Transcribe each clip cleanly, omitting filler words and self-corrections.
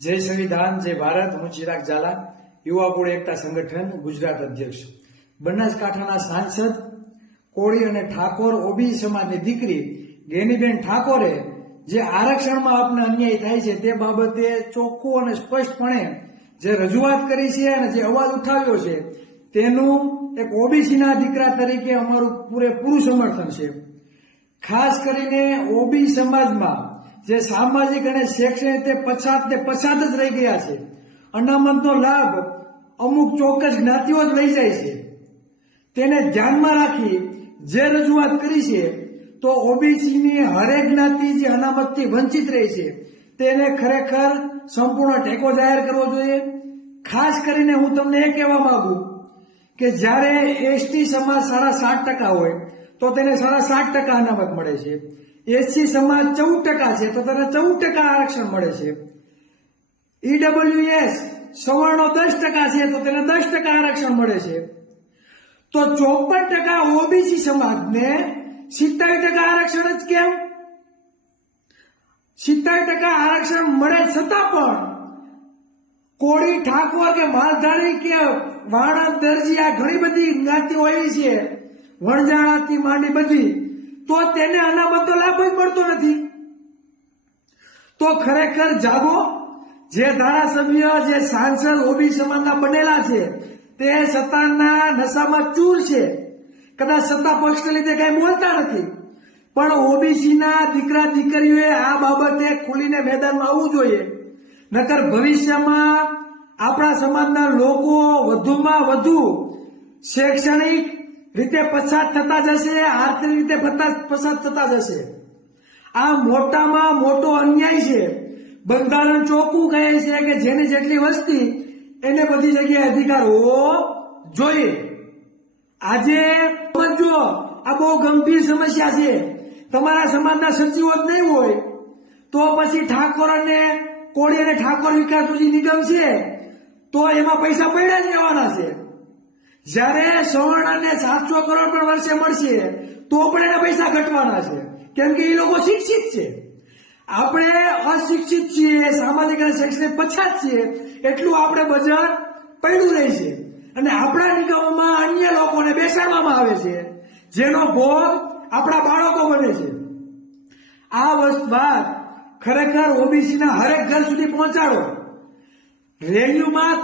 जय संविधान जय भारत। हूँ चिराग झाला, युवा बोर्ड एकता संगठन गुजरात अध्यक्ष। बनासकांठाना सांसद कोળી અને ઠાકોર ઓબીસી સમાજની દીકરી ગેનીબેન ઠાકોરે જે આરક્ષણમાં આપને અન્યાય થાય છે તે બાબતે ચોખ્ખું અને સ્પષ્ટપણે જે રજૂઆત કરી છે અને જે અવાજ ઉઠાવ્યો છે તેનું એક ઓબીસીના દીકરા તરીકે અમારું પૂરેપૂરું સમર્થન છે। ખાસ કરીને ઓબીસી સમાજમાં જે સામાજિક અને શૈક્ષણિક તે પછાત જ રહી ગયા છે। અનામતનો લાભ અમુક ચોક્કસ જ્ઞાતિઓ જ લઈ જાય છે। તેને ધ્યાનમાં રાખી જે રજૂઆત કરી છે તો ઓબીસીની હરેક જ્ઞાતિ જે અનામતથી વંચિત રહી છે તેને ખરેખર સંપૂર્ણ ટેકો જાહેર કરવો જોઈએ। ખાસ કરીને હું તમને એ કહેવા માંગુ કે જ્યારે એસટી સમાજ 7.5% હોય તો તેને 7.5% અનામત મળે છે। એસસી સમાજ 14% છે તો તેને 14% આરક્ષણ મળે છે। ઈડબ્લ્યુએસ સવર્ણો 10% છે તો તેને 10% આરક્ષણ મળે છે। તો 54% ઓબીસી સમાજને 70% આરક્ષણ જ કેમ? 70% આરક્ષણ મળે છતાં પણ કોળી, ઠાકોર કે માલધારી કે વાણંદ, દરજી આ ઘણી બધી જ્ઞાતિઓ એવી છે, વણજાણાથી માંડી બધી, તો તેને અનામતનો લાભ જ મળતો નથી। તો ખરેખર જાગો। જે ધારાસભ્ય જે સાંસદ ઓબીસી સમાજના બનેલા છે તે સત્તાના નશામાં ચૂર છે। કદાચ સત્તા પક્ષને લીધે કઈ બોલતા નથી, પણ ઓબીસીના દીકરા દીકરીઓએ આ બાબતે ખુલીને મેદાનમાં આવવું જોઈએ। નકર ભવિષ્યમાં આપણા સમાજના લોકો વધુમાં વધુ શૈક્ષણિક રીતે પછાત થતા જશે, આર્થિક રીતે પછાત થતા જશે। આ મોટામાં મોટો અન્યાય છે। બંધારણ ચોખ્ખું કહે છે કે જેની જેટલી વસ્તી એને બધી જગ્યાએ અધિકાર હોવો જોઈએ। આજે સમજો આ બહુ ગંભીર સમસ્યા છે। તમારા સમાજના સચિવો જ નહીં હોય તો પછી ઠાકોર અને કોળી અને ઠાકોર વિકાસ નિગમ છે તો એમાં પૈસા પડ્યા જ રહેવાના છે। જ્યારે સવર્ણ અને 700 કરોડ પણ વર્ષે મળશે તો પણ એના પૈસા ઘટવાના છે, કેમ કે એ લોકો શિક્ષિત છે। આપણે અશિક્ષિત છીએ, સામાજિક અને શૈક્ષણિક પછાત છીએ, એટલું આપણે બજાર પડ્યું રહે છે અને આપણા નિગમોમાં અન્ય લોકોને બેસાડવામાં આવે છે, જેનો ભોગ આપણા બાળકો બને છે। આ વાત ખરેખર ઓબીસીના હરેક ઘર સુધી પહોંચાડો। રેલીઓમાં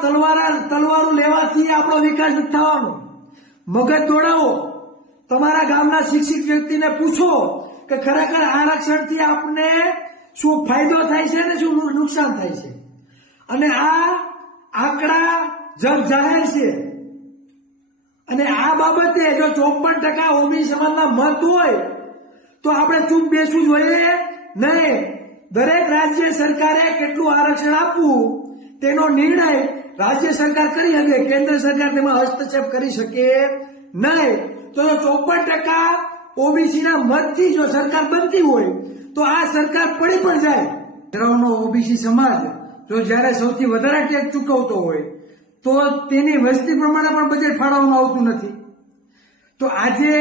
તલવારો લેવાથી આપણો વિકાસ નથી થવાનો। મગજ દોડાવો। તમારા ગામના શિક્ષિત વ્યક્તિને પૂછો કે ખરેખર આરક્ષણથી આપને શું ફાયદો થાય છે અને શું નુકસાન થાય છે। અને આ આંકડા જગ જાહેર છે અને આ બાબતે જો 54% ઓબીસી સમાજના મત હોય તો આપણે ચૂપ બેસવું જોઈએ નહીં। દરેક રાજ્ય સરકારે કેટલું આરક્ષણ આપવું તેનો નિર્ણય રાજ્ય સરકાર કરી શકે, કેન્દ્ર સરકાર તેમાં હસ્તક્ષેપ કરી શકે નહીં। તો 54% ઓબીસીના મતથી જો સરકાર બનતી હોય તો આ સરકાર પડી પણ જાય। ધરાવનો ઓબીસી સમાજ જો જ્યારે સૌથી વધારે ટેક્સ ચૂકવતો હોય તો તેની વસ્તી પ્રમાણે પણ બજેટ ફાળવવામાં આવતું નથી। તો આજે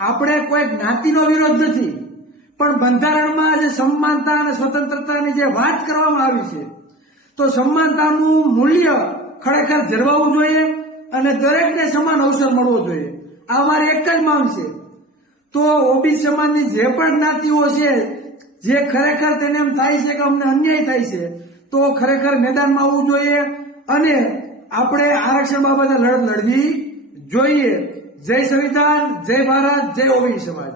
આપણે કોઈ જ્ઞાતિનો વિરોધ નથી, પણ બંધારણમાં જે સમાનતા અને સ્વતંત્રતાની જે વાત કરવામાં આવી છે તો સમાનતાનું મૂલ્ય ખરેખર જળવાવું જોઈએ અને દરેકને સમાન અવસર મળવો જોઈએ। આ અમારી એક જ માંગ છે। તો ઓબીસી સમાજની જે પણ જ્ઞાતિઓ છે જે ખરેખર તેને એમ થાય છે કે અમને અન્યાય થાય છે તો ખરેખર મેદાનમાં આવવું જોઈએ અને આપણે આરક્ષણ બાબતે લડત લડવી જોઈએ। જય સંવિધાન, જય ભારત, જય ઓબીસી સમાજ।